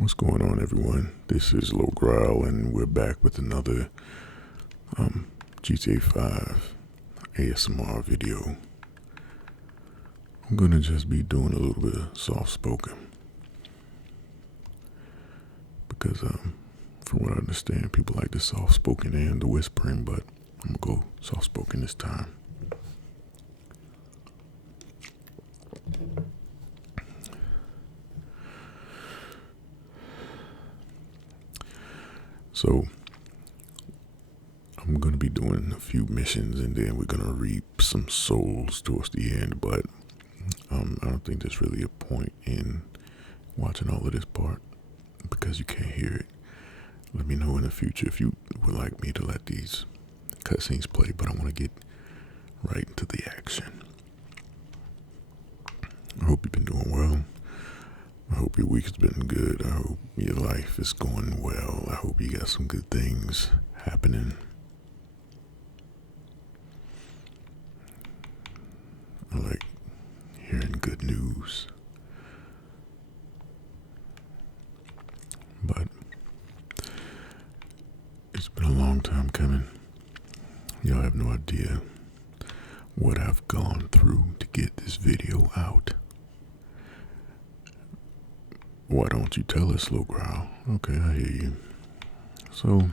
What's going on, everyone? This is Low Growl, and we're back with another GTA 5 ASMR video. I'm gonna just be doing a little bit of soft-spoken because, from what I understand, people like the soft-spoken and the whispering, but I'm gonna go soft-spoken this time. So, I'm going to be doing a few missions and then we're going to reap some souls towards the end, but I don't think there's really a point in watching all of this part because you can't hear it. Let me know in the future if you would like me to let these cutscenes play, but I want to get right into the action. I hope you've been doing well. I hope your week's been good. I hope your life is going well. I hope you got some good things happening. I like hearing good news. But it's been a long time coming. Y'all have no idea what I've gone through to get this video out. Why don't you tell us, Low Growl? Okay, I hear you. So,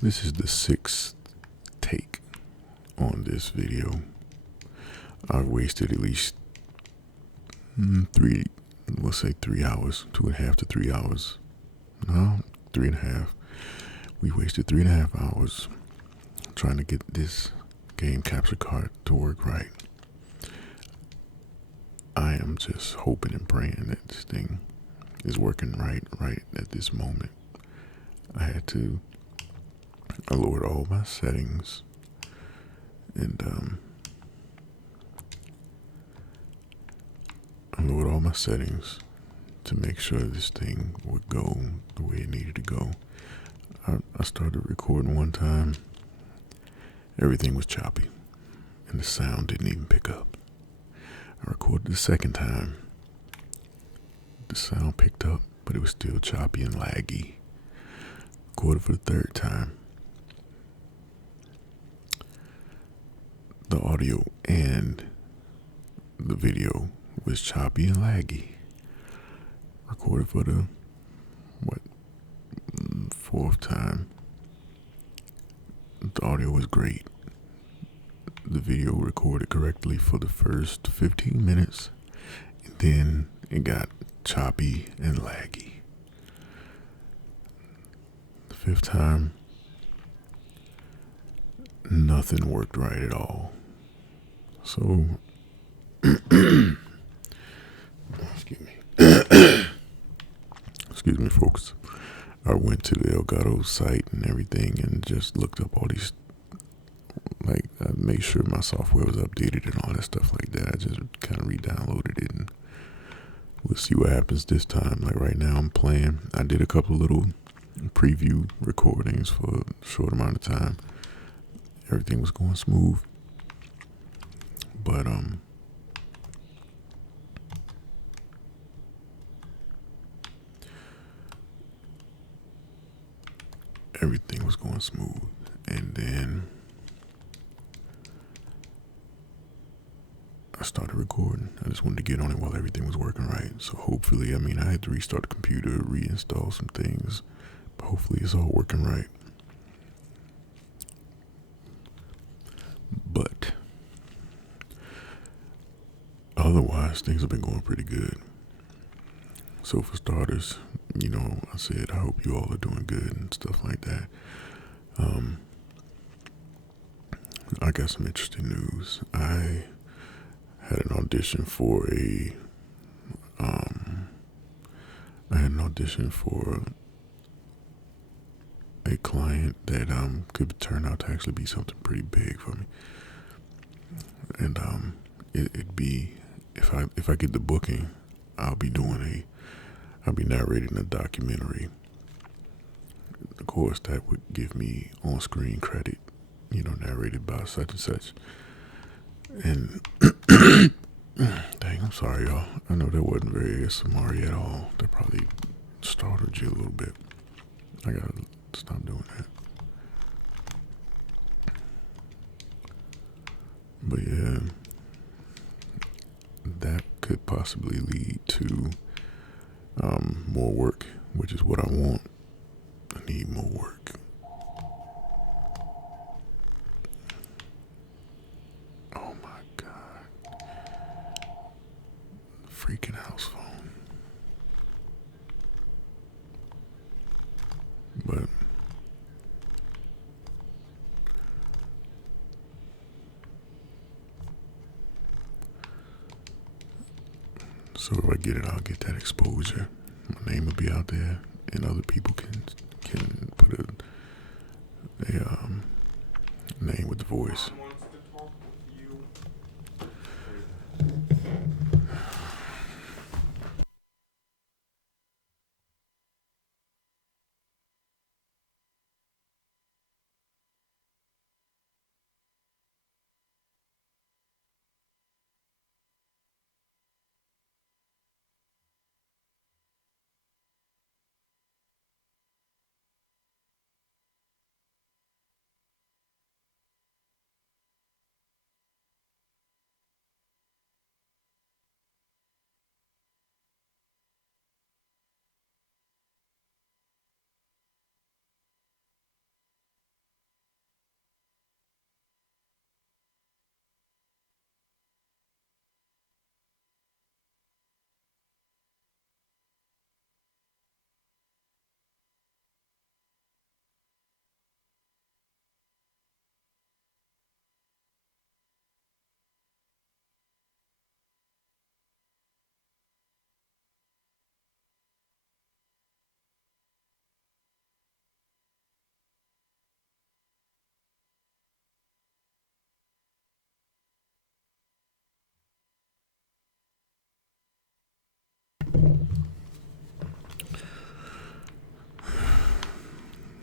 this is the 6th take on this video. I've wasted at least 3 hours, 2.5 to 3 hours. No, 3.5. We wasted 3.5 hours trying to get this game capture card to work right. I am just hoping and praying that this thing is working right at this moment. I lowered all my settings and to make sure this thing would go the way it needed to go. I started recording one time, everything was choppy and the sound didn't even pick up. I recorded the second time. The sound picked up, but it was still choppy and laggy. Recorded for the third time. The audio and the video was choppy and laggy. Recorded for the, 4th time. The audio was great. The video recorded correctly for the first 15 minutes, and then it got choppy and laggy. The 5th time, nothing worked right at all. So, excuse me, folks. I went to the Elgato site and everything and just looked up all these, I made sure my software was updated and all that stuff like that. I just kind of re-downloaded it and we'll see what happens this time. Like right now I'm playing. I did a couple little preview recordings for a short amount of time. Everything was going smooth. But everything was going smooth. And then I started recording. I just wanted to get on it while everything was working right. So hopefully, I had to restart the computer, reinstall some things, but hopefully it's all working right. But otherwise, things have been going pretty good. So for starters, I said I hope you all are doing good and stuff like that. I got some interesting news. I had an audition for a client that could turn out to actually be something pretty big for me. And it'd be if I get the booking, I'll be narrating a documentary. Of course, that would give me on-screen credit, narrated by such and such. And dang, I'm sorry, y'all. I know that wasn't very ASMR at all. That probably startled you a little bit. I gotta stop doing that. But yeah, that could possibly lead to more work, which is what I want. I need more work. Oh my God. Freaking house phone. But so if I get it, I'll get that exposure. My name will be out there, and other people can put a name with the voice.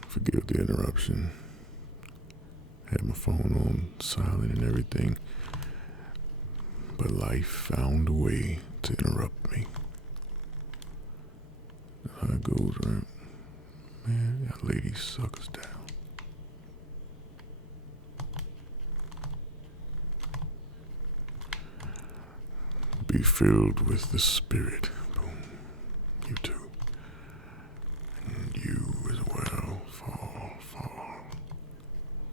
Forgive the interruption. Had my phone on silent and everything. But life found a way to interrupt me. That's how it goes, right? Man, that lady suck us down. Be filled with the Spirit. Boom. You too. And you as well. Fall, fall,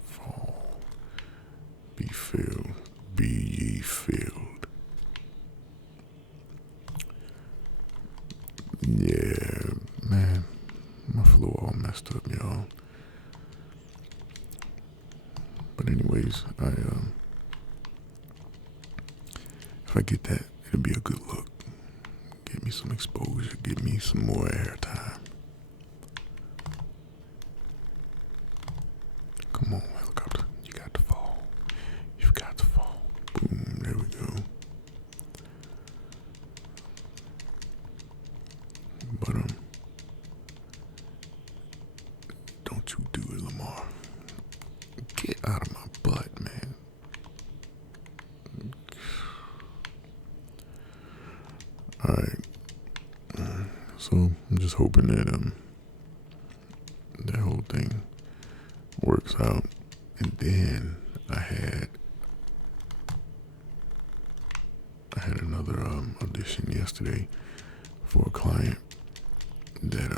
fall. Be filled. Be ye filled. Yeah, man. My flow all messed up, y'all. But anyways, if I get that, it'll be a good look. Get me some exposure. Get me some more airtime. Come on, helicopter. You got to fall. You've got to fall. Boom. There we go. But don't you do it, Lamar. Get out of my butt, man. Alright. So I'm just hoping that that whole thing works out. And then I had another audition yesterday for a client that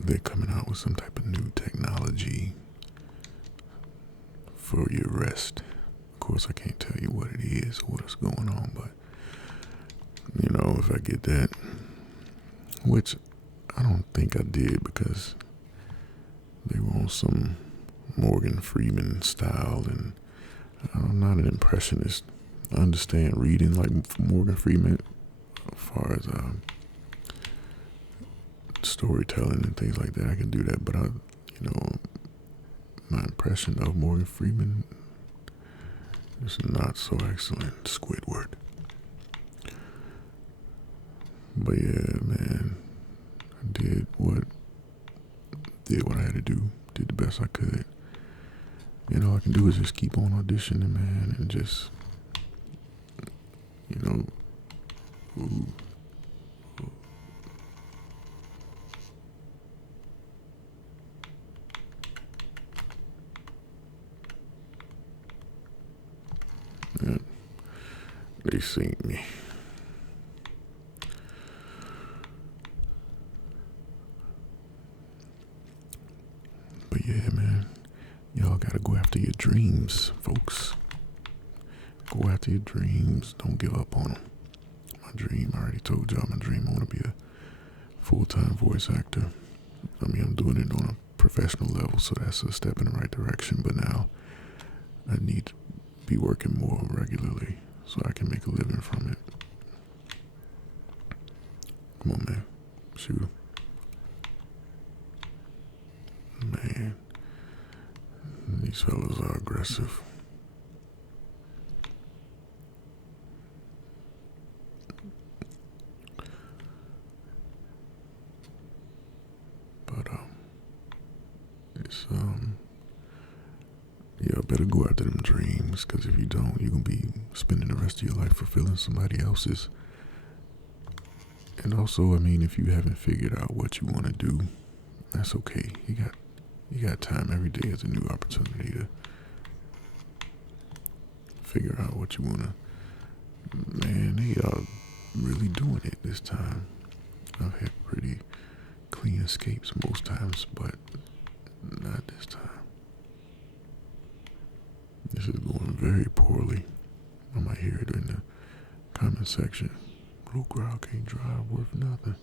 they're coming out with some type of new technology for your rest. Of course, I can't tell you what it is or what's going on, but you know, if I get that, which I don't think I did because they were on some Morgan Freeman style, and I'm not an impressionist. I understand reading like Morgan Freeman as far as storytelling and things like that. I can do that, but my impression of Morgan Freeman is not so excellent. Squidward. But yeah, man, I did what I had to do. Did the best I could. And all I can do is just keep on auditioning, man, and just, you know, ooh. Yeah, they seen me. But yeah, man, y'all gotta go after your dreams, folks. Go after your dreams. Don't give up on them. My dream, I already told y'all my dream. I want to be a full-time voice actor. I mean, I'm doing it on a professional level, so that's a step in the right direction. But now I need to be working more regularly so I can make a living from it. Come on, man. Shoot. Man, these fellas are aggressive. But it's yeah, better go after them dreams, because if you don't, you're gonna be spending the rest of your life fulfilling somebody else's. And also, I mean, if you haven't figured out what you want to do, that's okay. You got time. Every day is a new opportunity to figure out what you want to. Man, they are really doing it this time. I've had pretty clean escapes most times, but not this time. This is going very poorly. I might hear it in the comment section. Low Growl can't drive worth nothing.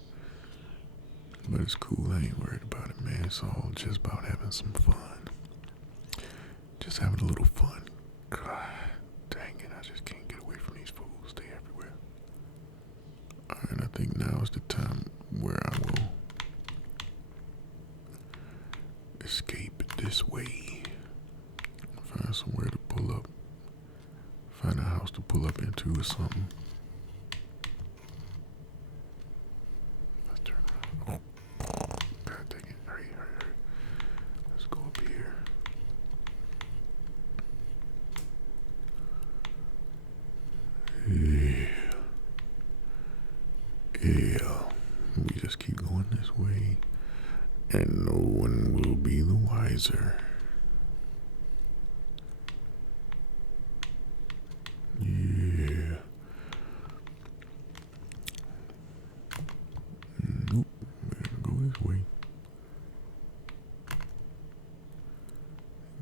But it's cool. I ain't worried about it, man. It's all just about having some fun. Just having a little fun. God, dang it. I just can't get away from these fools. They everywhere. Alright, I think now is the time where I will escape this way. Find somewhere to pull up. Find a house to pull up into or something. Let's turn around. Oh, God dang it. Hurry. Let's go up here. Yeah. We just keep going this way, and no one will be the wiser. Yeah. Nope. We're gonna go this way.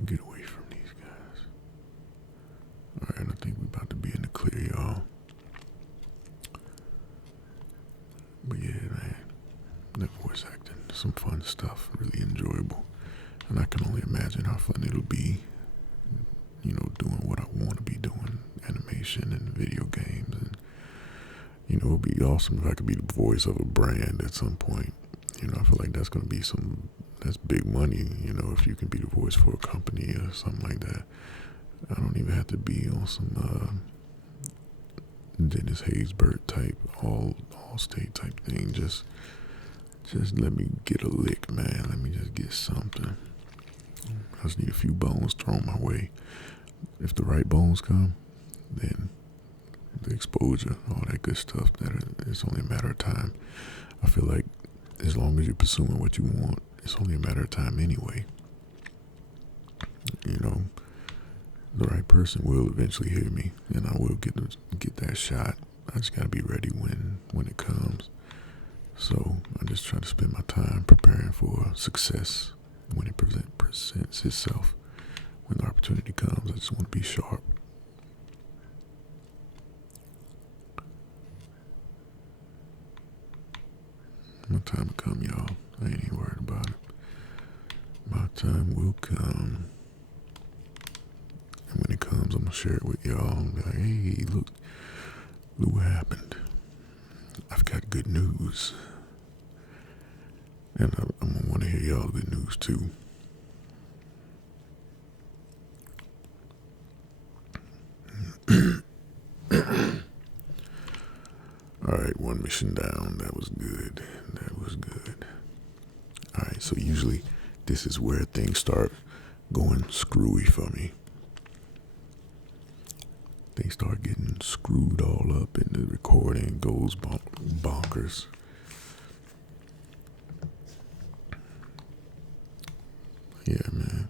Get away from these guys. Alright, I think we're about to be in the clear, y'all. But yeah, man, that voice acting, some fun stuff, really enjoyable. And I can only imagine how fun it'll be, you know, doing what I want to be doing, animation and video games. And, you know, it'd be awesome if I could be the voice of a brand at some point. You know, I feel like that's going to be that's big money, you know, if you can be the voice for a company or something like that. I don't even have to be on some Dennis Haysbert type, all state type thing. Just let me get a lick, man. Let me just get something. I just need a few bones thrown my way. If the right bones come, then the exposure, all that good stuff, it's only a matter of time. I feel like as long as you're pursuing what you want, it's only a matter of time anyway. You know, the right person will eventually hear me, and I will get that shot. I just gotta be ready when it comes. So I just try to spend my time preparing for success when it presents itself. When the opportunity comes, I just want to be sharp. My time will come, y'all. I ain't even worried about it. My time will come. And when it comes, I'm going to share it with y'all and be like, hey, look what happened. I've got good news. And I'm going to want to hear y'all good news too. Alright, one mission down. That was good. Alright, so usually this is where things start going screwy for me. they start getting screwed all up and the recording goes bonkers. Yeah, man.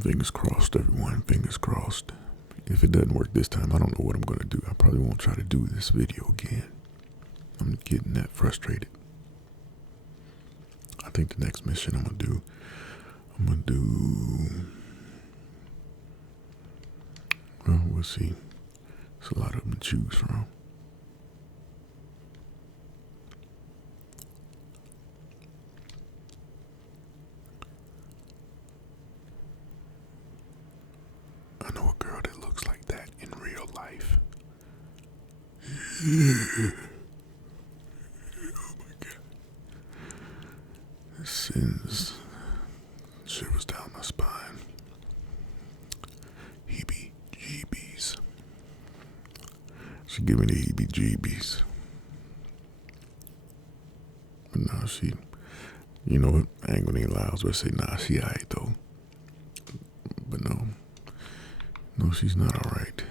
Fingers crossed, everyone. Fingers crossed. If it doesn't work this time, I don't know what I'm going to do. I probably won't try to do this video again. I'm getting that frustrated. I think the next mission I'm going to do, well, we'll see. There's a lot of them to choose from. I know a girl that looks like that in real life. Oh my God. It sends shivers down my spine. Heebie-jeebies. She give me the heebie-jeebies. But nah, she, you know what? I ain't gonna even lie. I was gonna say, nah, she alright though. But no, she's not alright.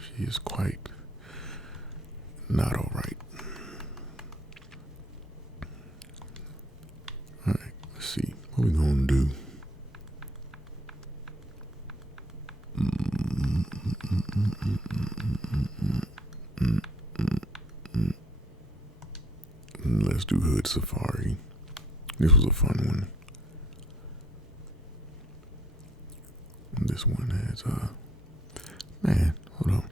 She is quite not alright. Alright, let's see. What we gonna do? Let's do Hood Safari. This was a fun one. This one has, man, hold on.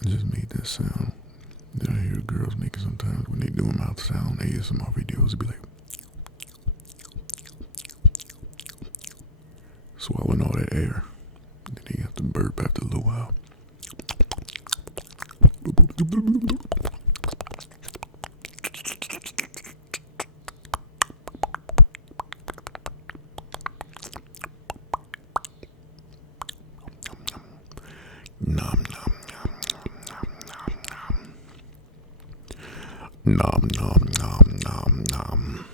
I just made that sound that I hear girls making sometimes when they do mouth sound ASMR videos. It'd be like, swallowing all that air. Then they have to burp after a little while. Nom nom nom nom nom nom nom nom nom nom nom.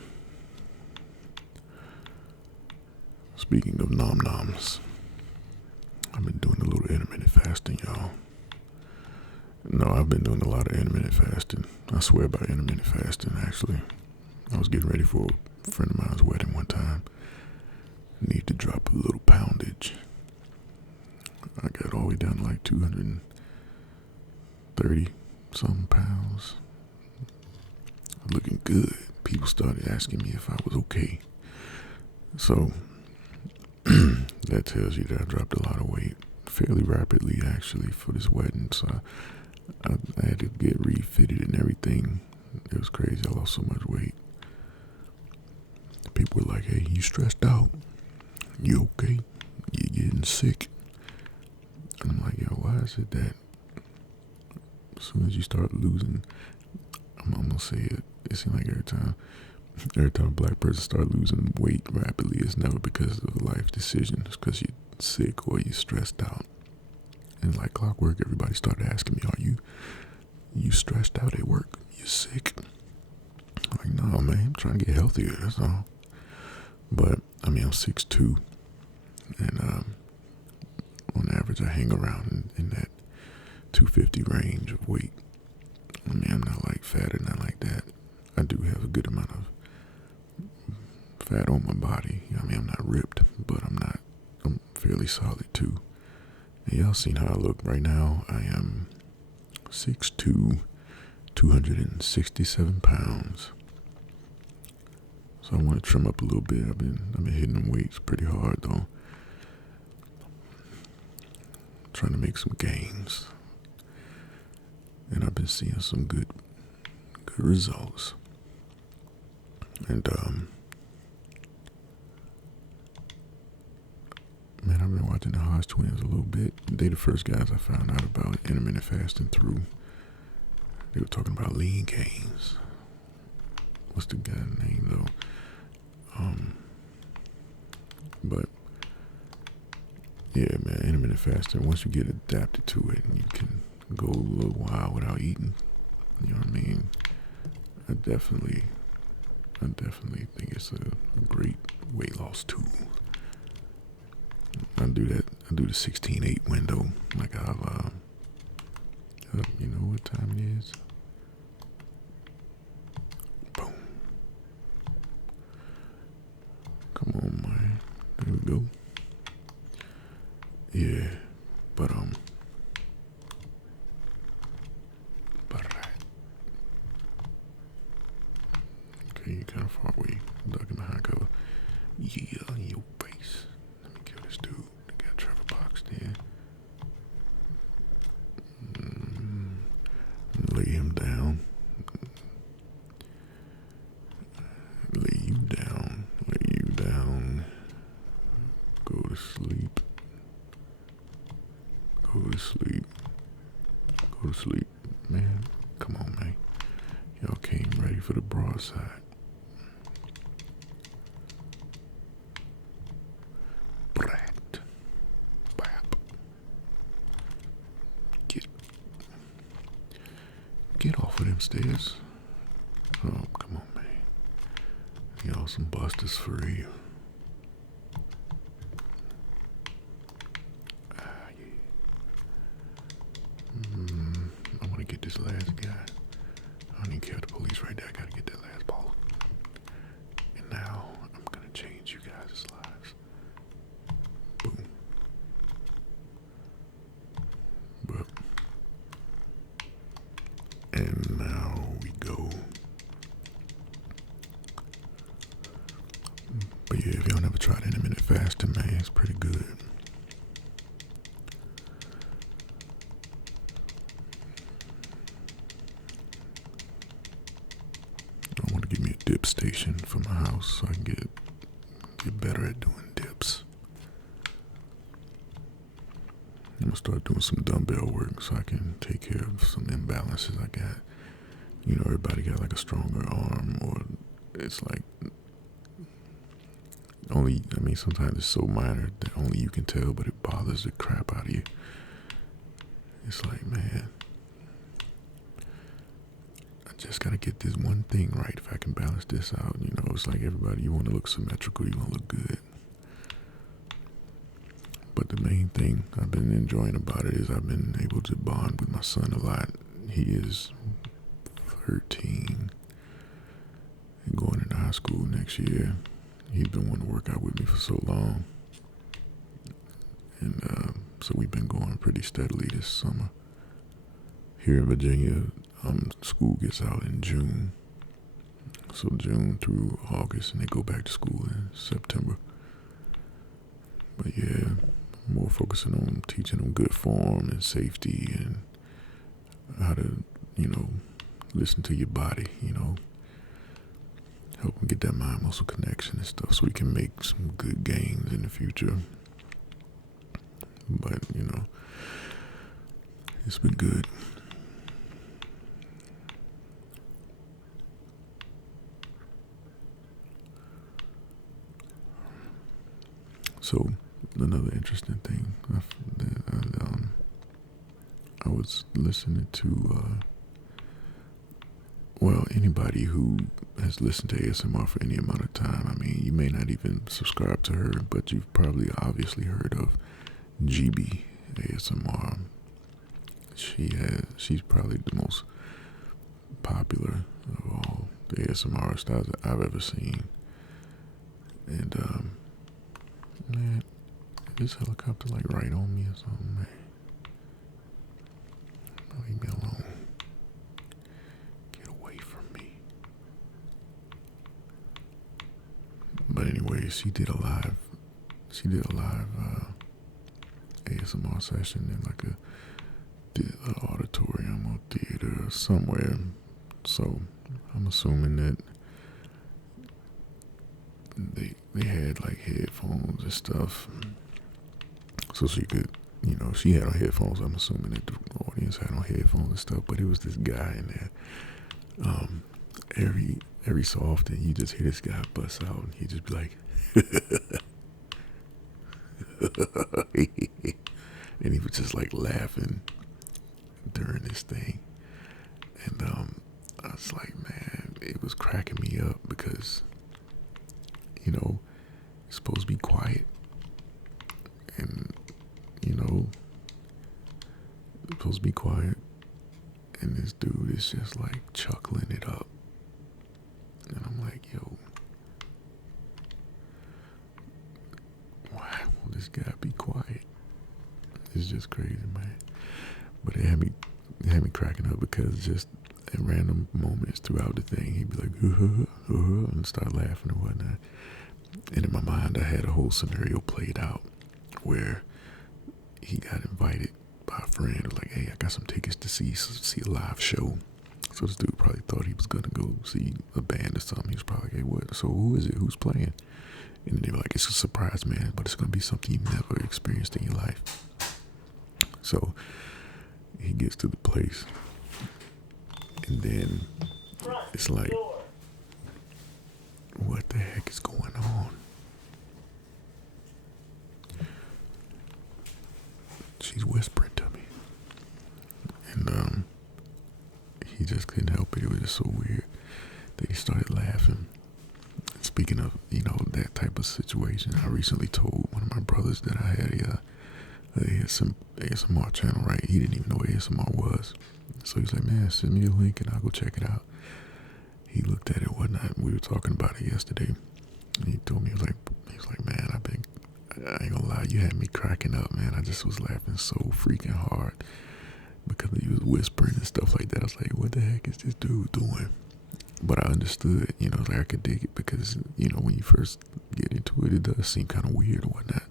Speaking of nom noms, I've been doing a little intermittent fasting, y'all. No, I've been doing a lot of intermittent fasting. I swear by intermittent fasting, actually. I was getting ready for a friend of mine's wedding one time. Need to drop a little poundage. I got all the way down to like 230 something pounds. Looking good. People started asking me if I was okay. So that tells you that I dropped a lot of weight fairly rapidly, actually, for this wedding. So I had to get refitted and everything. It was crazy. I lost so much weight. People were like, hey, you stressed out? You okay? You getting sick? And I'm like, yo, why is it that as soon as you start losing, I'm gonna say it, it seems like every time a black person start losing weight rapidly, it's never because of a life decision. It's because you're sick or you're stressed out. And like clockwork, everybody started asking me, are you stressed out at work? You sick? I'm like, no, man, I'm trying to get healthier, that's all. But, I mean, I'm 6'2", and on average, I hang around in that 250 range of weight. I mean, I'm not like fat or not like that. I do have a good amount of fat on my body. I mean, I'm not ripped, but I'm fairly solid too. And y'all seen how I look right now. I am 6'2", 267 pounds. So I want to trim up a little bit. I've been hitting them weights pretty hard though. Trying to make some gains. And I've been seeing some good results. And man, I've been watching the Hodge twins a little bit. They the first guys I found out about intermittent fasting through. They were talking about lean gains. What's the guy's name though? But yeah, man, intermittent fasting, once you get adapted to it and you can go a little while without eating, you know what I mean? I definitely think it's a great weight loss tool. I do that. I do the 16:8 window. Like I'll, you know what time it is? Boom. Come on, man. There we go. Yeah, but okay, you kind of far away. Ducking behind cover. Yeah, in your face. Let me kill this dude. They got Trevor boxed in. Lay him down. Lay you down. Lay you down. Go to sleep. Go to sleep. Go to sleep. Man, come on, man. Y'all came ready for the broadside. Brat. Bap. Get off of them stairs. Oh, come on, man. Y'all some busters for real. I want to get this last guy. I don't even care if the police right there. I gotta get that last ball. And now I'm gonna change you guys' lives. Boom. But and now we go. But yeah, if y'all never tried intermittent fasting, man, it's pretty good. I want to give me a dip station for my house so I can get better at doing dips. I'm gonna start doing some dumbbell work so I can take care of some imbalances I got. You know, everybody got like a stronger arm, or it's like only, I mean, sometimes it's so minor that only you can tell, but it bothers the crap out of you. It's like, man, I just gotta get this one thing right. If I can balance this out, you know, it's like everybody, you want to look symmetrical, you want to look good. But the main thing I've been enjoying about it is I've been able to bond with my son a lot. He is 13 and going into high school next year. He's been wanting to work out with me for so long. And so we've been going pretty steadily this summer. Here in Virginia, school gets out in June. So June through August, and they go back to school in September. But yeah, more focusing on teaching them good form and safety and how to, you know, listen to your body, you know, help them get that mind-muscle connection and stuff so we can make some good gains in the future. But, you know, it's been good. So, another interesting thing, I was listening to, well, anybody who has listened to ASMR for any amount of time, I mean, you may not even subscribe to her, but you've probably obviously heard of GB ASMR. She's probably the most popular of all the ASMR styles that I've ever seen. And, man, is this helicopter like right on me or something, man? Leave me alone. Get away from me. But anyway, she did a live ASMR session in like an auditorium or theater or somewhere. So I'm assuming that they had like headphones and stuff, so she could, you know, she had on headphones. I'm assuming that the audience had on headphones and stuff. But it was this guy in there. Every so often, you just hear this guy bust out, and he just be like, and he was just like laughing during this thing, and I was like, man, it was cracking me up because, you know, it's supposed to be quiet, and tells me quiet, and this dude is just like chuckling it up. And I'm like, yo, why will this guy be quiet? It's just crazy, man. But it had me cracking up because just at random moments throughout the thing, he'd be like, and start laughing and whatnot. And in my mind, I had a whole scenario played out where he got invited by a friend, like, hey, I got some tickets to see a live show. So this dude probably thought he was gonna go see a band or something. He was probably like, hey, what? So who is it? Who's playing? And they were like, it's a surprise, man, but it's gonna be something you've never experienced in your life. So he gets to the place, and then it's like, what the heck is going on? She's whispering to me, and he just couldn't help it. It was just so weird that he started laughing. Speaking of, that type of situation, I recently told one of my brothers that I had a ASMR channel, right? He didn't even know what ASMR was. So he's like, man, send me a link and I'll go check it out. He looked at it and whatnot. We were talking about it yesterday. And he told me, he was like, man, I ain't gonna lie, you had me cracking up, man. I just was laughing so freaking hard because he was whispering and stuff like that. I was like, what the heck is this dude doing? But I understood, like I could dig it because, when you first get into it, it does seem kind of weird or whatnot,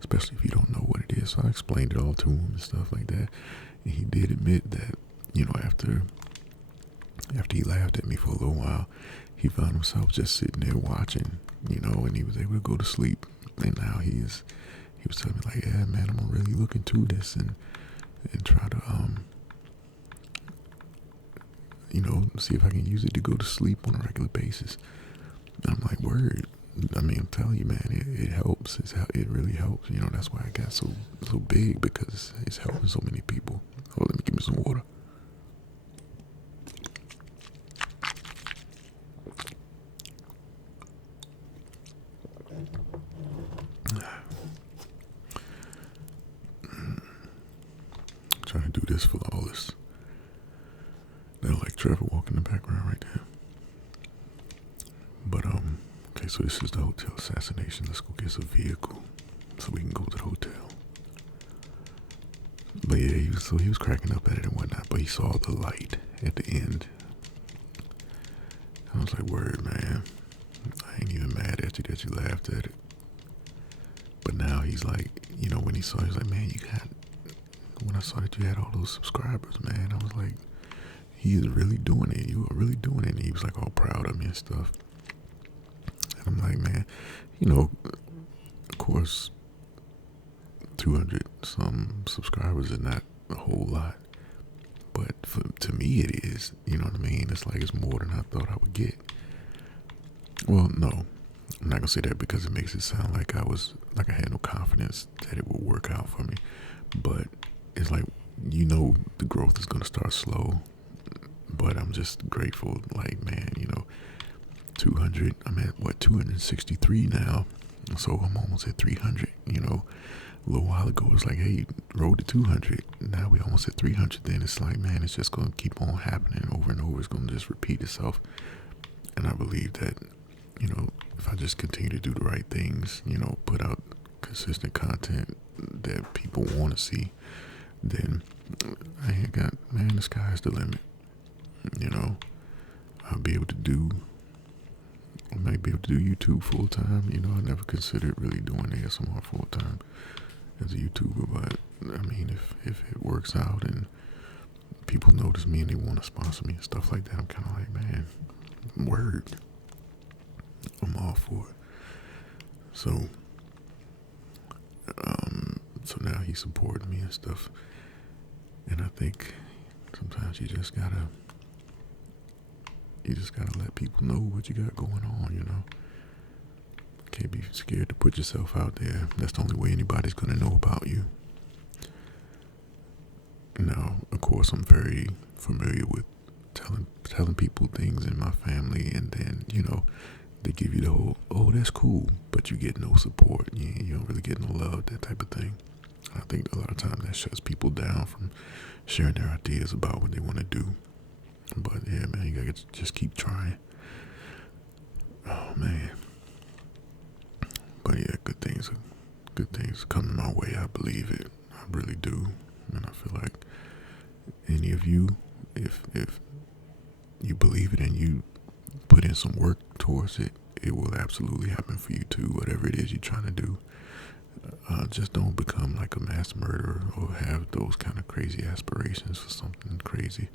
especially if you don't know what it is. So I explained it all to him and stuff like that. And he did admit that, after he laughed at me for a little while, he found himself just sitting there watching, and he was able to go to sleep. And now he was telling me like, yeah, man, I'm gonna really look into this and try to, see if I can use it to go to sleep on a regular basis. And I'm like, word. I mean, I'm telling you, man, it helps. It really helps. That's why I got so big, because it's helping so many people. Oh, let me give me some water. Trying to do this for all this. They're like Trevor walking in the background right there. But okay, so this is the hotel assassination. Let's go get a vehicle so we can go to the hotel. But yeah, he was cracking up at it and whatnot, but he saw the light at the end. I was like, word, man. I ain't even mad at you that you laughed at it. But now he's like, when he was like, man, when I saw that you had all those subscribers, man, I was like, he is really doing it. You are really doing it. And he was like all proud of me and stuff. And I'm like, man, of course, 200 some subscribers is not a whole lot. But to me, it is. You know what I mean? It's like it's more than I thought I would get. Well, no, I'm not gonna say that because it makes it sound like I had no confidence that it would work out for me. But it's like, the growth is gonna start slow. But I'm just grateful, like, man, 200, I'm at 263 now. So I'm almost at 300, A little while ago, it was like, hey, road to 200. Now we almost at 300. Then it's like, man, it's just going to keep on happening over and over. It's going to just repeat itself. And I believe that, if I just continue to do the right things, put out consistent content that people want to see, then the sky's the limit. I might be able to do YouTube full time. I never considered really doing ASMR full time as a YouTuber, but I mean, if it works out and people notice me and they want to sponsor me and stuff like that, I'm kind of like, man, word, I'm all for it. So now he's supporting me and stuff, and I think sometimes you just gotta let people know what you got going on, Can't be scared to put yourself out there. That's the only way anybody's gonna know about you. Now, of course, I'm very familiar with telling people things in my family, and then, they give you the whole, oh, that's cool, but you get no support. You don't really get no love, that type of thing. I think a lot of times that shuts people down from sharing their ideas about what they want to do. But yeah, man, you gotta just keep trying. Oh man. But yeah, good things coming my way. I believe it. I really do. And I feel like any of you, if you believe it and you put in some work towards it, it will absolutely happen for you too. Whatever it is you're trying to do, just don't become like a mass murderer or have those kind of crazy aspirations for something crazy.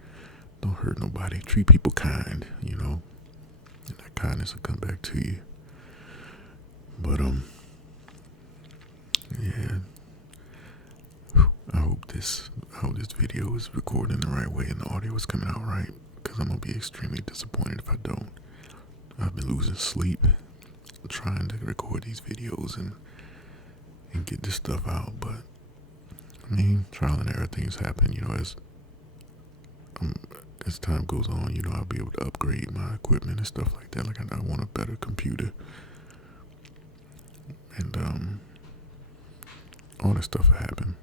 Don't hurt nobody. Treat people kind, and that kindness will come back to you. But yeah. I hope this video is recording the right way and the audio is coming out right, because I'm gonna be extremely disappointed if I don't. I've been losing sleep trying to record these videos and get this stuff out, but I mean, trial and error things happen, as time goes on, I'll be able to upgrade my equipment and stuff like that. Like I want a better computer and all that stuff will happen.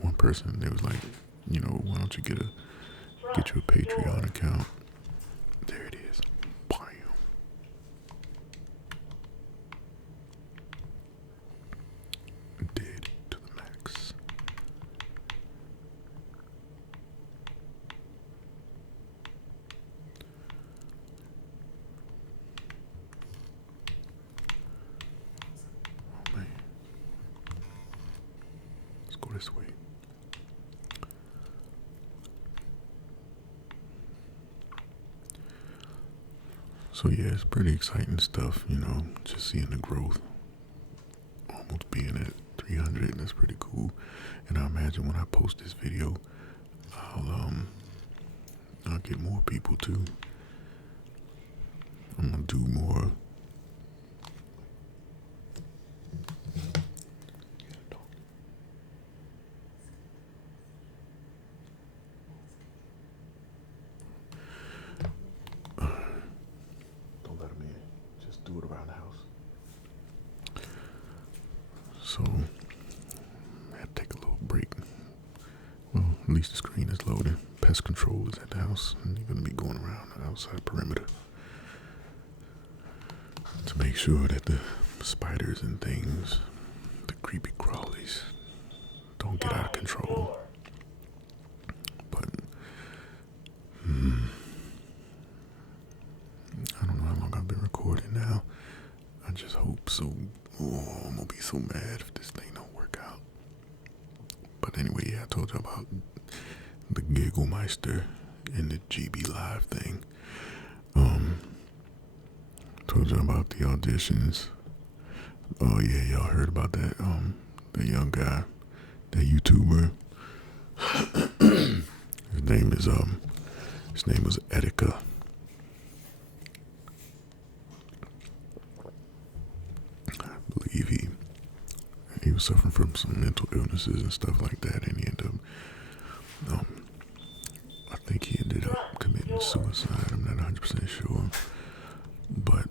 One person, they was like, why don't you get you a Patreon account? There it is. Bam. Dead to the max. Oh man. Let's go this way. So yeah, it's pretty exciting stuff, just seeing the growth. Almost being at 300, and that's pretty cool. And I imagine when I post this video, I'll get more people too. I'm gonna do more. Do it around the house. So I had to take a little break. Well, at least the screen is loaded. Pest control is at the house, and you're gonna be going around the outside perimeter to make sure that the spiders and things, the creepy crawlies, don't get out of control. But I don't know how long I've been recording now. I just hope so. Oh, I'm gonna be so mad if this thing don't work out. But anyway, yeah, I told you about the Gigglemeister and the GB Live thing. Told you about the auditions. Oh yeah, y'all heard about that. The young guy, that YouTuber. His name was Etika. Believe he was suffering from some mental illnesses and stuff like that, and he ended up I think he ended up committing suicide. I'm not 100% sure, but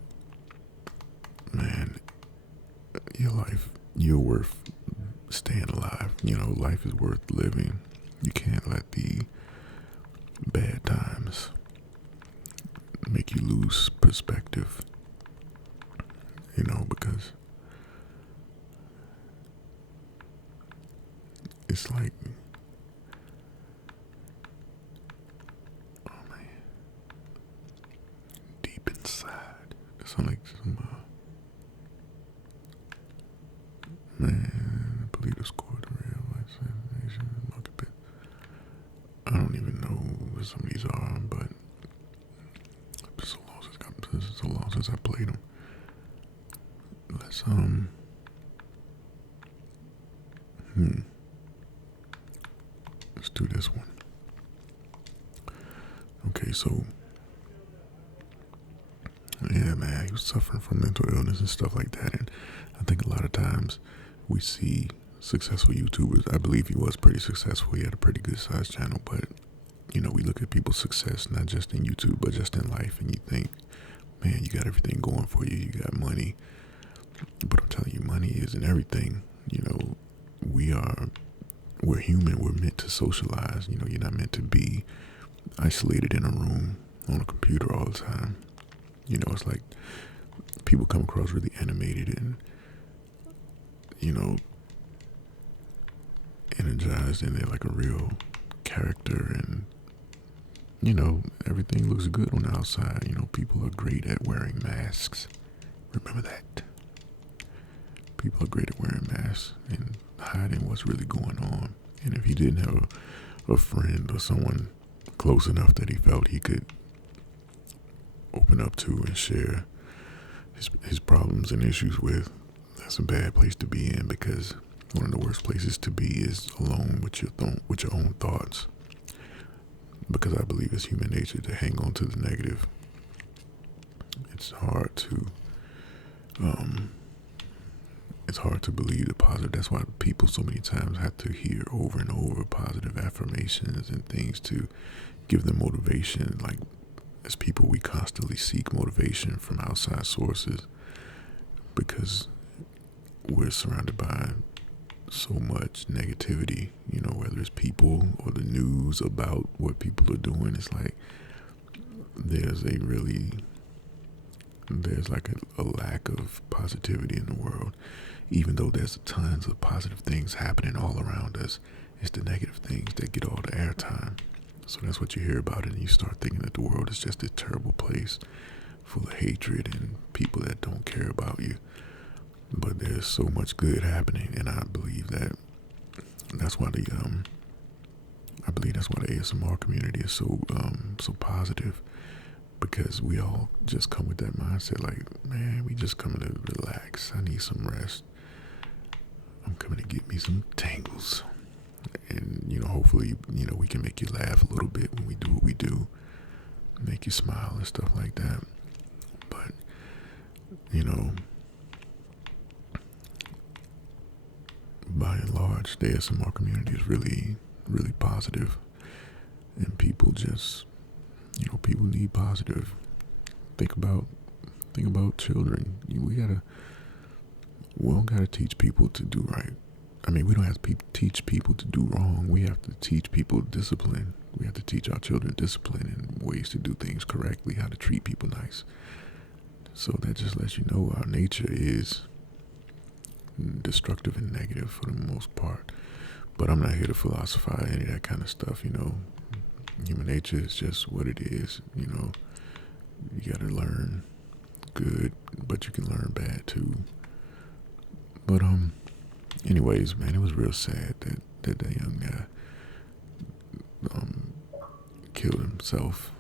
man, you're worth staying alive. Life is worth living. You can't let the bad times make you lose perspective, because it's like, oh man, deep inside, it sounds like some, man, I believe the score to real assassination, monkey pit. I don't even know what some of these are, but it's so long since I played them. Let's, let's do this one. Okay, so yeah, man, he was suffering from mental illness and stuff like that, and I think a lot of times we see successful YouTubers. I believe he was pretty successful. He had a pretty good sized channel, but we look at people's success not just in YouTube but just in life, and you think, man, you got everything going for you. You got money, but I'm telling you, money isn't everything. we're human. We're meant to socialize. You're not meant to be isolated in a room on a computer all the time. It's like people come across really animated and, energized, and they're like a real character, and, everything looks good on the outside. People are great at wearing masks. Remember that. People are great at wearing masks and hiding what's really going on. And if he didn't have a friend or someone close enough that he felt he could open up to and share his problems and issues with, that's a bad place to be in, because one of the worst places to be is alone with your own thoughts. Because I believe it's human nature to hang on to the negative. It's hard to believe the positive. That's why people so many times have to hear over and over positive affirmations and things to give them motivation. Like, as people, we constantly seek motivation from outside sources because we're surrounded by so much negativity, whether it's people or the news about what people are doing. It's like there's like a lack of positivity in the world, even though there's tons of positive things happening all around us. It's the negative things that get all the airtime. So that's what you hear about, and you start thinking that the world is just a terrible place full of hatred and people that don't care about you. But there's so much good happening, and I believe that's why the ASMR community is so positive, because we all just come with that mindset, like, man, we just coming to relax. I need some rest. I'm coming to get me some tingles. And, hopefully, we can make you laugh a little bit when we do what we do, make you smile and stuff like that. But, by and large, the ASMR community is really, really positive. And people just, people need positive. Think about children. We don't gotta teach people to do right. I mean, we don't have to teach people to do wrong. We have to teach people discipline. We have to teach our children discipline and ways to do things correctly, how to treat people nice. So that just lets you know our nature is destructive and negative for the most part. But I'm not here to philosophize any of that kind of stuff. Human nature is just what it is. You gotta learn good, but you can learn bad too. But anyways, man, it was real sad that young guy killed himself,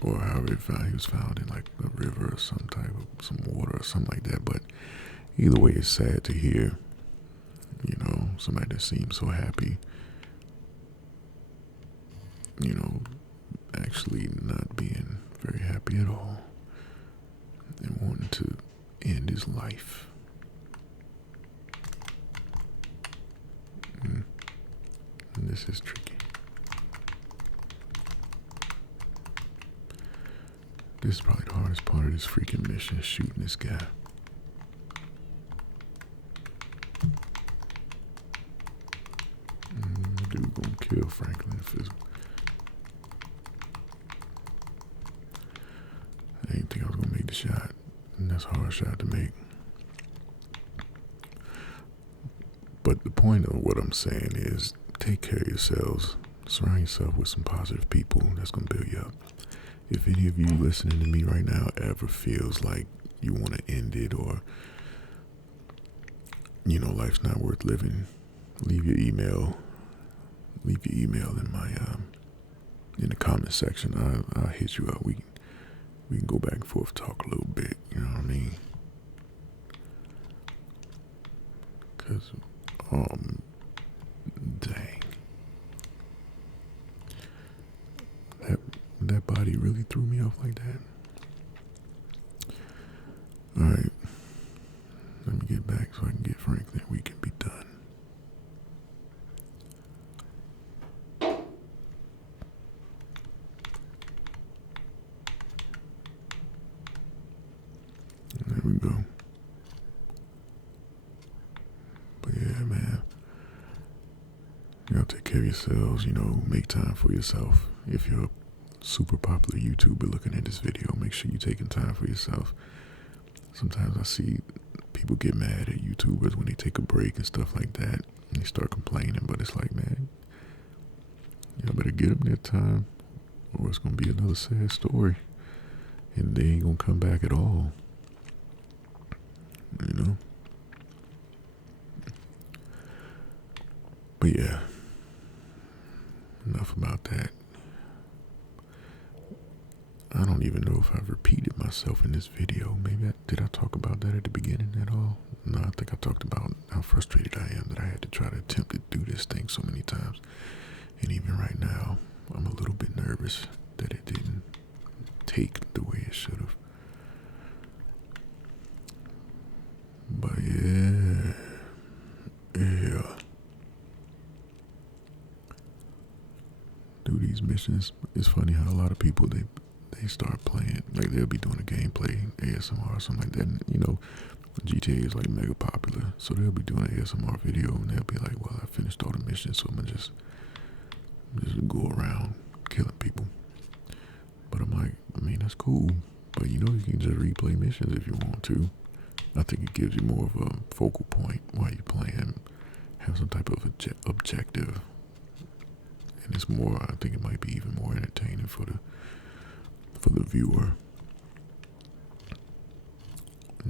or however he was found in like a river or some water or something like that. But either way, it's sad to hear, somebody that seems so happy, actually not being very happy at all and wanting to end his life. And this is tricky. This is probably the hardest part of this freaking mission, shooting this guy. Dude gonna kill Franklin Fizzle. I didn't think I was gonna make the shot, and that's a hard shot to make. But the point of what I'm saying is, take care of yourselves. Surround yourself with some positive people. That's gonna build you up. If any of you listening to me right now ever feels like you want to end it, or life's not worth living, leave your email in my in the comment section. I'll hit you up. We can go back and forth, talk a little bit. You know what I mean? Cause dang, that body really threw me off like that. All right, let me get back so I can get Franklin. We can be done. There we go. But yeah, man, Y'all take care of yourselves, make time for yourself. If you're a super popular YouTuber looking at this video, make sure you're taking time for yourself. Sometimes I see people get mad at YouTubers when they take a break and stuff like that, and they start complaining, but it's like, man, y'all better get them their time, or it's going to be another sad story, and they ain't going to come back at all, But yeah, enough about that. I don't even know if I've repeated myself in this video. Maybe did I talk about that at the beginning at all? No, I think I talked about how frustrated I am that I had to try to attempt to do this thing so many times. And even right now, I'm a little bit nervous that it didn't take the way it should have. But yeah. Do these missions. It's funny how a lot of people, they start playing, like they'll be doing a gameplay ASMR or something like that, and GTA is like mega popular, so they'll be doing an ASMR video and they'll be like, well, I finished all the missions, so I'm gonna just go around killing people. But I'm like, I mean, that's cool, but you can just replay missions if you want to. I think it gives you more of a focal point while you're playing, have some type of objective, and it's more, I think it might be even more entertaining for the viewer.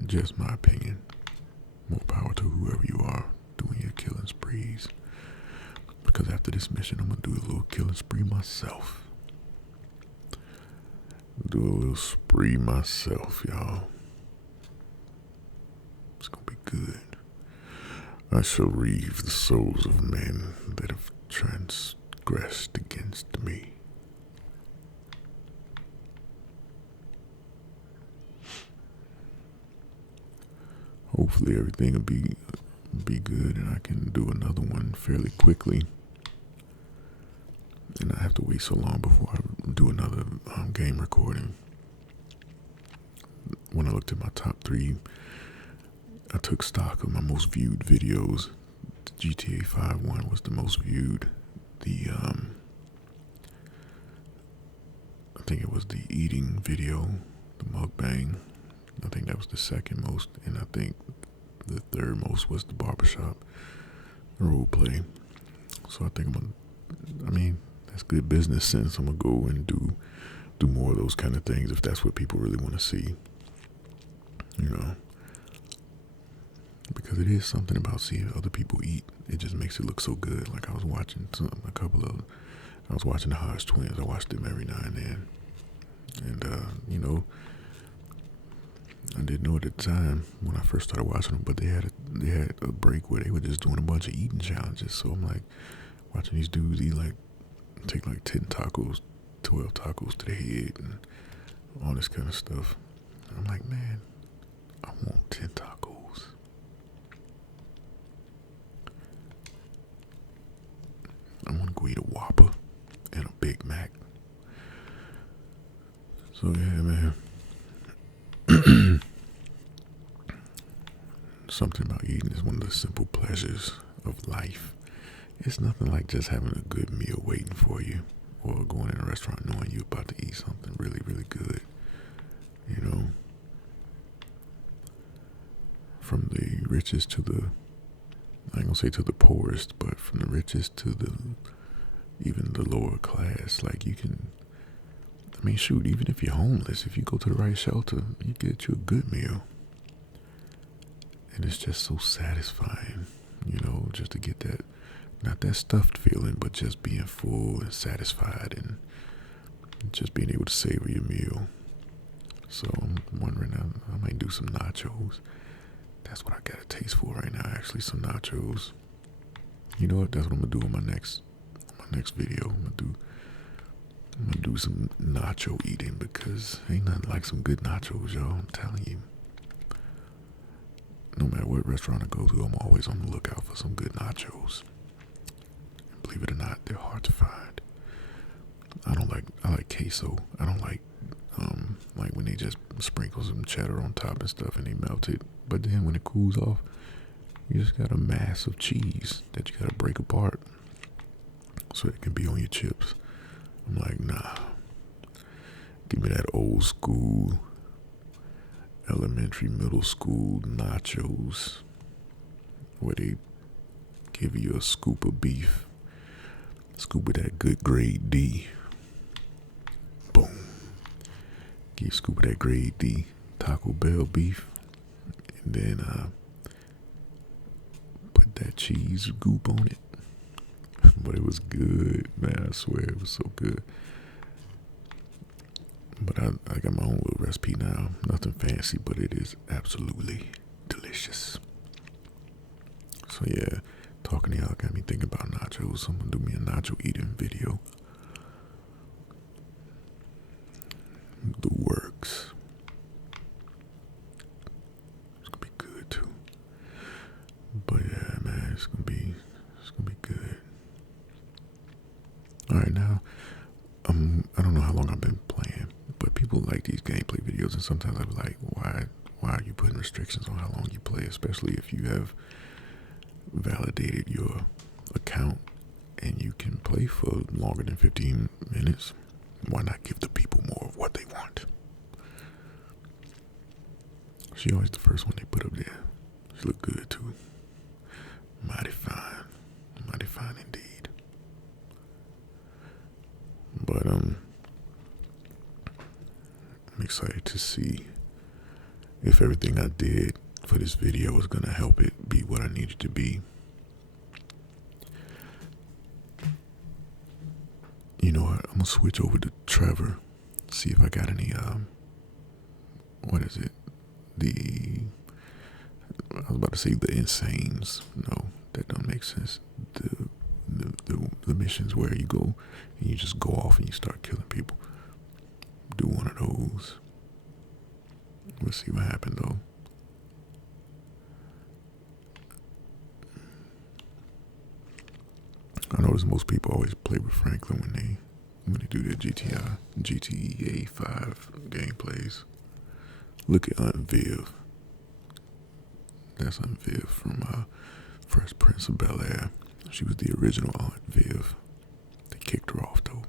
Just my opinion. More power to whoever you are doing your killing sprees. Because after this mission, I'm going to do a little killing spree myself. Do a little spree myself, y'all. It's going to be good. I shall reave the souls of men that have transgressed against me. Hopefully everything will be good and I can do another one fairly quickly. And I have to wait so long before I do another game recording. When I looked at my top 3, I took stock of my most viewed videos. The GTA 5 one was the most viewed. I think it was the eating video, the mukbang. I think that was the second most, and I think the third most was the barbershop role play. So I think that's good business sense. I'm gonna go and do more of those kind of things if that's what people really want to see. Because it is something about seeing other people eat. It just makes it look so good. Like I was watching the Hodge twins. I watched them every now and then, and I didn't know at the time when I first started watching them, but they had a break where they were just doing a bunch of eating challenges. So I'm like watching these dudes take like 10 tacos, 12 tacos to the head, and all this kind of stuff. And I'm like, man, I want 10 tacos. I want to go eat a Whopper and a Big Mac. So yeah, man. Something about eating is one of the simple pleasures of life. It's nothing like just having a good meal waiting for you, or going in a restaurant knowing you're about to eat something really, really good. From the richest to the, I ain't gonna say to the poorest, but from the richest to even the lower class. Like shoot, even if you're homeless, if you go to the right shelter, you get you a good meal. And it's just so satisfying, just to get that, not that stuffed feeling, but just being full and satisfied and just being able to savor your meal. So I'm wondering, I might do some nachos. That's what I got a taste for right now, actually, some nachos. You know what? That's what I'm going to do on my next video. I'm gonna do some nacho eating, because ain't nothing like some good nachos, y'all. I'm telling you. No matter what restaurant I go to, I'm always on the lookout for some good nachos. And believe it or not, they're hard to find. I like queso. I don't like when they just sprinkle some cheddar on top and stuff and they melt it. But then when it cools off, you just got a mass of cheese that you gotta break apart. so it can be on your chips. I'm like, nah. Give me that old school, elementary, middle school nachos where they give you a scoop of beef, scoop of that good grade D. Boom. Give you a scoop of that grade D Taco Bell beef, and then put that cheese goop on it. But it was good, man. I swear it was so good. But I got my own little recipe now. Nothing fancy, but it is absolutely delicious. So yeah, talking to y'all got me thinking about nachos. I'm gonna do me a nacho eating video. The works. It's gonna be good too. But yeah, man, it's gonna be good. All right, now I don't know how long I've been playing, but people like these gameplay videos, and sometimes I'm like, why are you putting restrictions on how long you play, especially if you have validated your account and you can play for longer than 15 minutes? Why not give the people more of what they want? She always the first one they put up there. She look good too. Mighty fine indeed. But I'm excited to see if everything I did for this video is gonna help it be what I need it to be. You know what? I'm gonna switch over to Trevor, see if I got any what is it? I was about to say the Insanes. No, that don't make sense. The missions where you go and you just go off and you start killing people. Do one of those. We'll see what happened though. I notice most people always play with Franklin when they do their GTA 5 gameplays. Look at Aunt Viv. That's Aunt Viv from Fresh Prince of Bel-Air. She was the original Aunt Viv. They kicked her off though.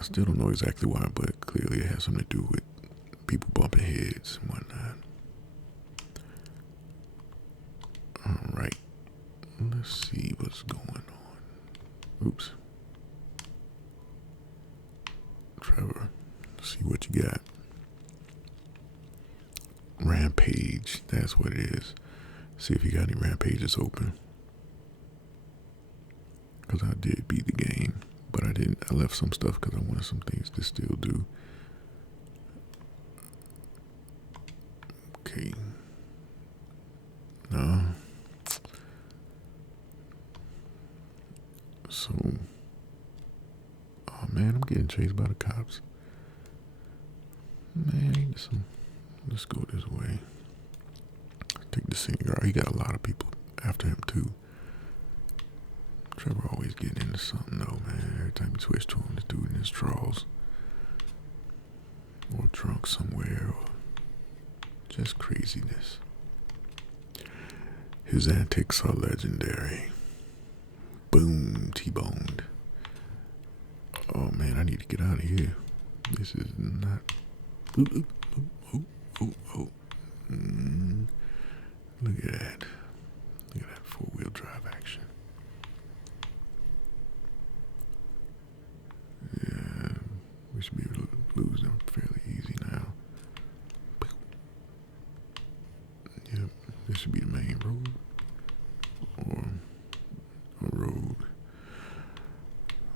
I still don't know exactly why, but clearly it has something to do with people bumping heads and whatnot. Alright. Let's see what's going on. Oops. Trevor, let's see what you got. Rampage, that's what it is. See if you got any rampages open. Because I did beat the game, but I left some stuff because I wanted some things to still do. Okay. No. So, oh man, I'm getting chased by the cops. Man, let's go this way. Take the singer. He got a lot of people after him too. Trevor always getting into something though, man. Every time you switch to him, this dude in his drawers. Or drunk somewhere, or just craziness. His antics are legendary. Boom, T-boned. Oh man, I need to get out of here. This is not. Oh. Look at that. Look at that 4-wheel drive action. Yeah, we should be able to lose them fairly easy now. Yep, this should be the main road. Or a road.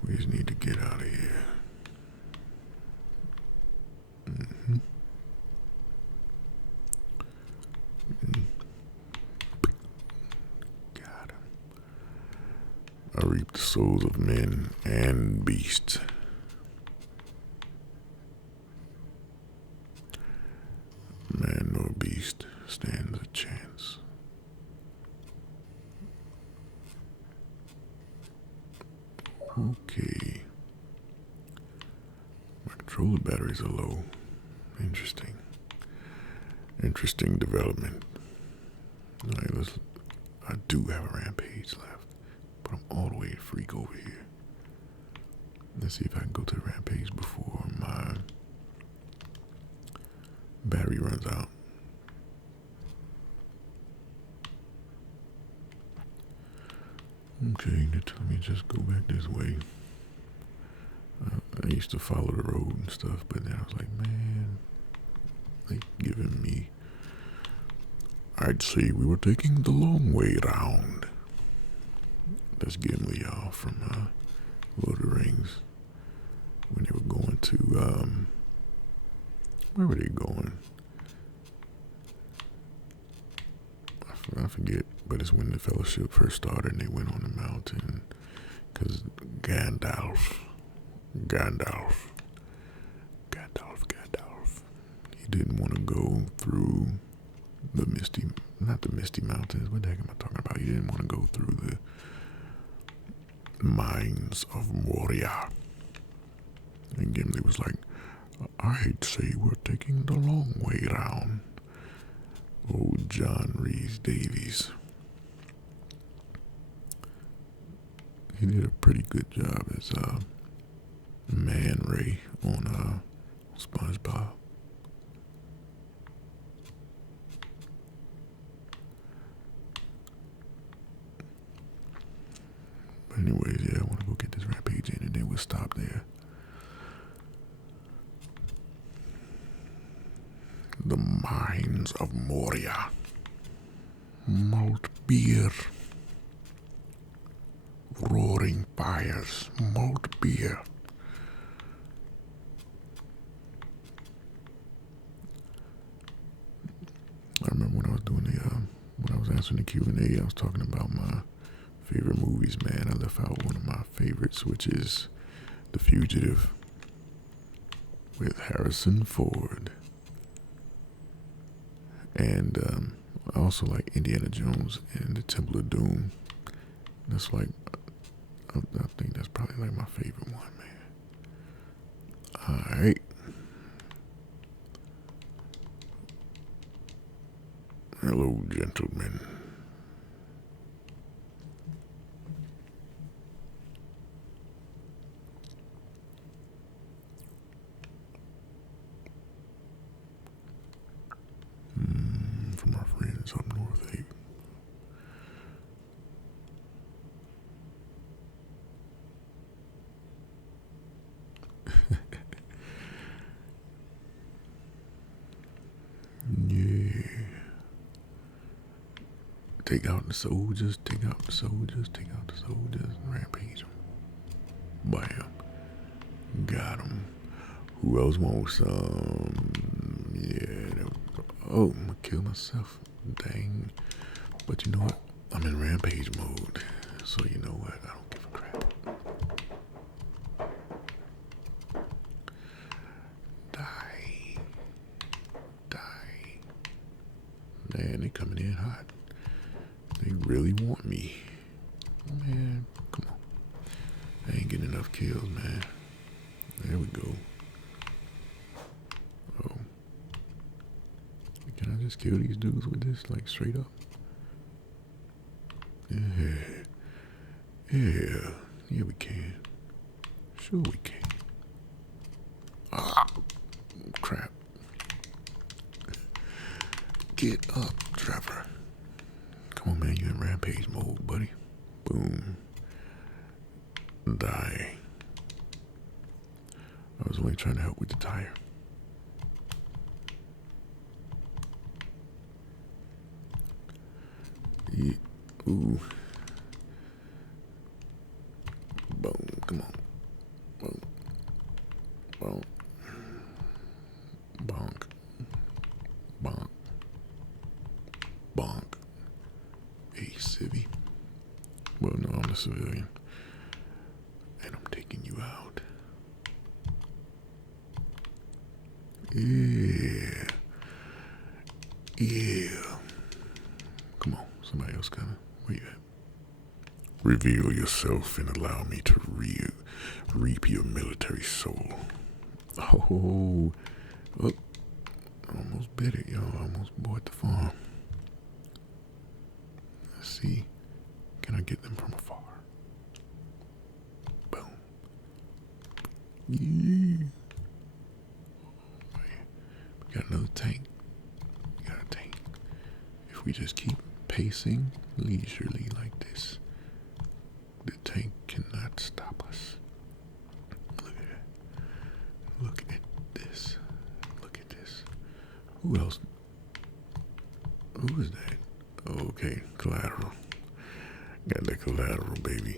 We just need to get out of here. Got him. I reap the souls of men and beasts. Man nor beast stands a chance. Okay. My controller batteries are low. Interesting. Interesting development. Alright, I do have a rampage left. But I'm all the way freak over here. Let's see if I can go to the rampage before my battery runs out. Okay, let me just go back this way. I used to follow the road and stuff, but then I was like, man, they giving me. I'd say we were taking the long way round. That's Gimli, y'all, from Lord of the Rings. When they were going to, where were they going? I forget, but it's when the Fellowship first started and they went on the mountain. Because Gandalf, he didn't want to go through the not the Misty Mountains, what the heck am I talking about? He didn't want to go through the mines of Moria. And Gimli was like, I'd say we're taking the long way round. Oh, John Rhys Davies. He did a pretty good job as Man Ray on SpongeBob. But anyways, yeah, I want to go get this rampage in and then we'll stop there. The mines of Moria. Malt beer. Roaring fires. Malt beer. I remember when I was doing when I was answering the Q&A, I was talking about my favorite movies, man. I left out one of my favorites, which is The Fugitive with Harrison Ford. And I also like Indiana Jones and the Temple of Doom. That's like, I think that's probably like my favorite one, man. Alright. Hello, gentlemen. From our friends up north, eh? Yeah. Take out the soldiers, take out the soldiers, take out the soldiers, rampage them. Bam. Got them. Who else wants some? Yeah. Oh, I'm gonna kill myself. Dang. But you know what? I'm in rampage mode. So you know what? I don't give a crap. Die. Die. Man, they coming in hot. They really want me. Man, come on. I ain't getting enough kills, man. There we go. Oh. Can I just kill these dudes with this, like, straight up? Yeah. Yeah. Yeah, we can. Sure we can. Ah. Crap. Get up, Trevor. Come on, man. You in rampage mode, buddy. Boom. Die. I was only trying to help with the tire. Yeah. Ooh. Boom. Come on. Boom. Boom. Bonk. Bonk. Bonk. Hey, civvy. Well, no, I'm a civilian. And I'm taking you out. Yeah. Yeah. Come on, somebody else coming. Where you at? Reveal yourself and allow me to reap your military soul. Oh, almost bit it, y'all. Almost bought the farm. Let's see. Can I get them from afar? Yeah. We got another tank. We got a tank. If we just keep pacing leisurely like this, the tank cannot stop us. Look at that. Look at this. Look at this. Who else? Who is that? Okay, collateral. Got that collateral, baby.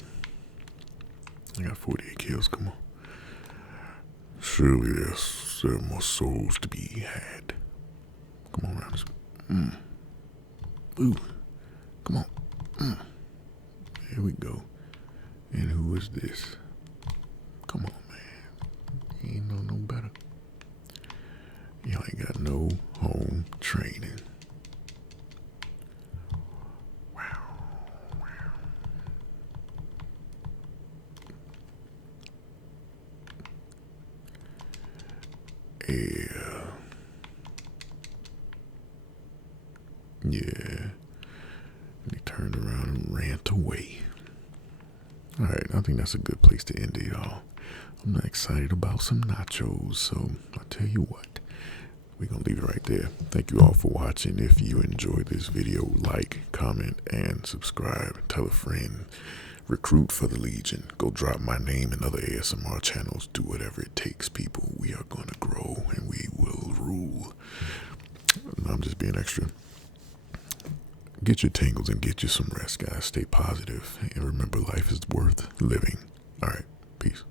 I got 48 kills, come on. Surely there's more souls to be had. Come on, round. Ooh. Come on. There we go. And who is this? Come on, man. You ain't know no better. Y'all ain't got no home training. Yeah. He turned around and ran away. Alright, I think that's a good place to end it, y'all. I'm not excited about some nachos, so I'll tell you what. We're going to leave it right there. Thank you all for watching. If you enjoyed this video, like, comment, and subscribe. Tell a friend. Recruit for the Legion. Go drop my name in other ASMR channels. Do whatever it takes, people. We are going to grow and we will rule. I'm just being extra. Get your tingles and get you some rest, guys. Stay positive. And remember, life is worth living. All right. Peace.